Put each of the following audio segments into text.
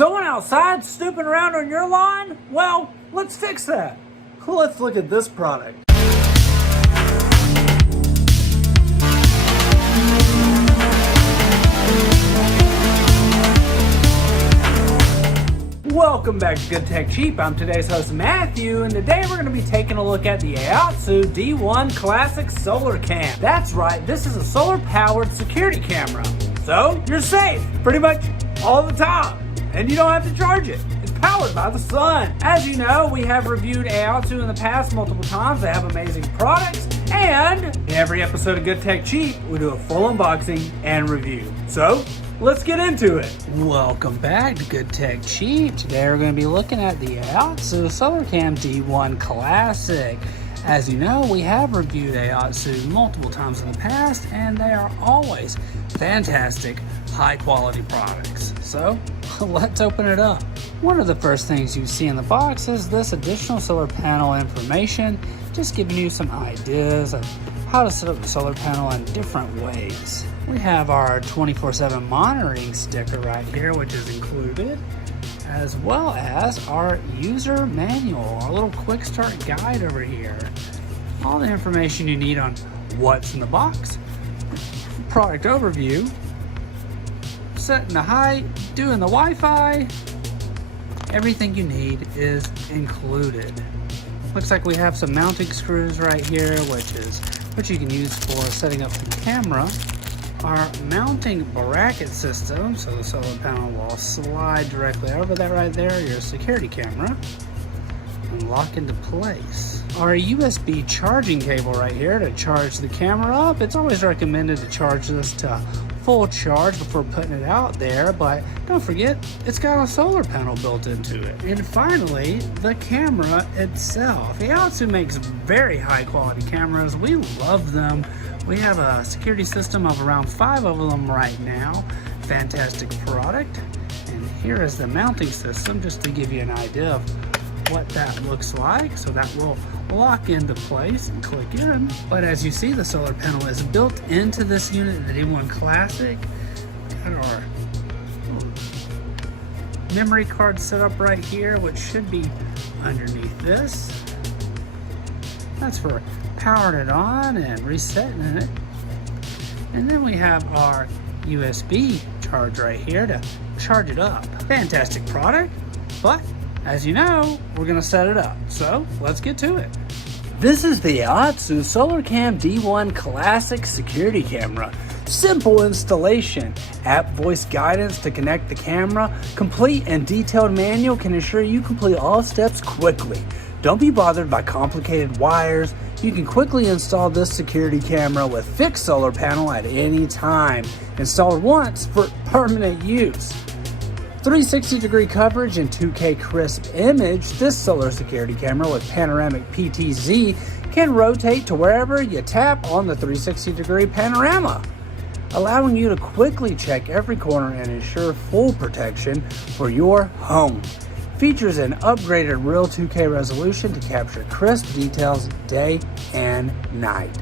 Someone outside snooping around on your lawn? Well, let's fix that. Let's look at this product. Welcome back to Good Tech Cheap. I'm today's host Matthew, and today we're going to be taking a look at the aosu D1 Classic SolarCam. That's right, this is a solar-powered security camera. So, you're safe pretty much all the time, and you don't have to charge it. It's powered by the sun. As you know, we have reviewed aosu in the past multiple times. They have amazing products, and in every episode of Good Tech Cheap, we do a full unboxing and review. So, let's get into it. Welcome back to Good Tech Cheap. Today we're going to be looking at the aosu SolarCam D1 Classic. As you know, we have reviewed aosu multiple times in the past, and they are always fantastic, high-quality products. So, let's open it up. One of the first things you see in the box is this additional solar panel information, just giving you some ideas of how to set up the solar panel in different ways. We have our 24/7 monitoring sticker right here, which is included, as well as our user manual, our little quick start guide over here. All the information you need on what's in the box, product overview, setting the height, doing the Wi-Fi, everything you need is included. Looks like we have some mounting screws right here, which you can use for setting up the camera. Our mounting bracket system, so the solar panel will slide directly over that right there, your security camera, and lock into place. Our USB charging cable right here to charge the camera up. It's always recommended to charge this to full charge before putting it out there, but don't forget, it's got a solar panel built into it. And finally, the camera itself. aosu makes very high quality cameras. We love them. We have a security system of around 5 of them right now. Fantastic product. And here is the mounting system, just to give you an idea of what that looks like. So that will lock into place and click in. But as you see, the solar panel is built into this unit, the D1 Classic. Got our memory card set up right here, which should be underneath this. That's for powering it on and resetting it. And then we have our USB charge right here to charge it up. Fantastic product, but as you know, we're going to set it up. So let's get to it. This is the aosu SolarCam D1 Classic security camera. Simple installation, app voice guidance to connect the camera, complete and detailed manual can ensure you complete all steps quickly. Don't be bothered by complicated wires. You can quickly install this security camera with fixed solar panel at any time. Installed once for permanent use. 360-degree coverage and 2K crisp image, this solar security camera with panoramic PTZ can rotate to wherever you tap on the 360-degree panorama, allowing you to quickly check every corner and ensure full protection for your home. Features an upgraded real 2K resolution to capture crisp details day and night.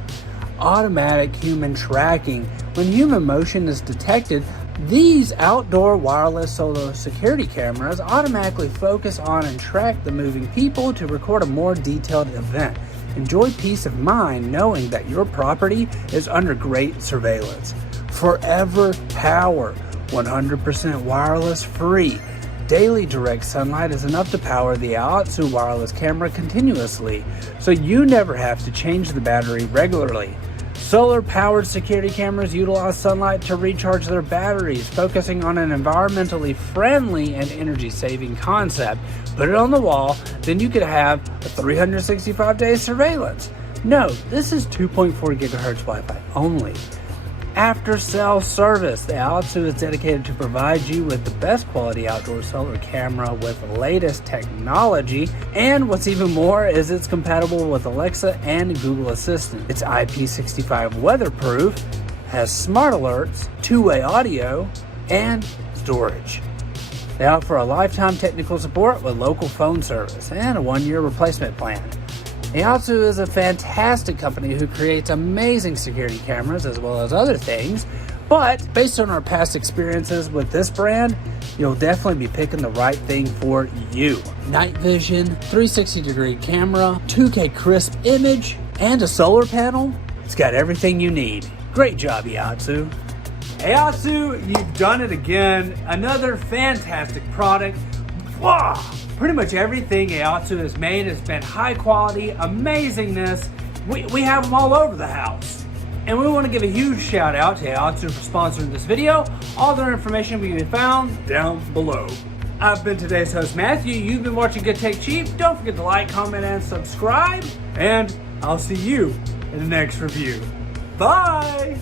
Automatic human tracking. When human motion is detected, these outdoor wireless solar security cameras automatically focus on and track the moving people to record a more detailed event. Enjoy peace of mind knowing that your property is under great surveillance. Forever power, 100% wireless free. Daily direct sunlight is enough to power the aosu wireless camera continuously, so you never have to change the battery regularly. Solar-powered security cameras utilize sunlight to recharge their batteries, focusing on an environmentally friendly and energy-saving concept. Put it on the wall, then you could have a 365-day surveillance. Note, this is 2.4 gigahertz Wi-Fi only. After-sale service. The aosu is dedicated to provide you with the best quality outdoor solar camera with the latest technology, and what's even more is it's compatible with Alexa and Google Assistant. It's IP65 weatherproof, has smart alerts, two-way audio, and storage. They offer a lifetime technical support with local phone service and a 1-year replacement plan. aosu is a fantastic company who creates amazing security cameras as well as other things, but based on our past experiences with this brand, you'll definitely be picking the right thing for you. Night vision, 360-degree camera, 2K crisp image, and a solar panel. It's got everything you need. Great job, aosu. aosu, you've done it again. Another fantastic product. Wow! Pretty much everything aosu has made has been high quality, amazingness. We have them all over the house. And we want to give a huge shout out to aosu for sponsoring this video. All their information will be found down below. I've been today's host, Matthew. You've been watching Good Take Cheap. Don't forget to like, comment, and subscribe. And I'll see you in the next review. Bye!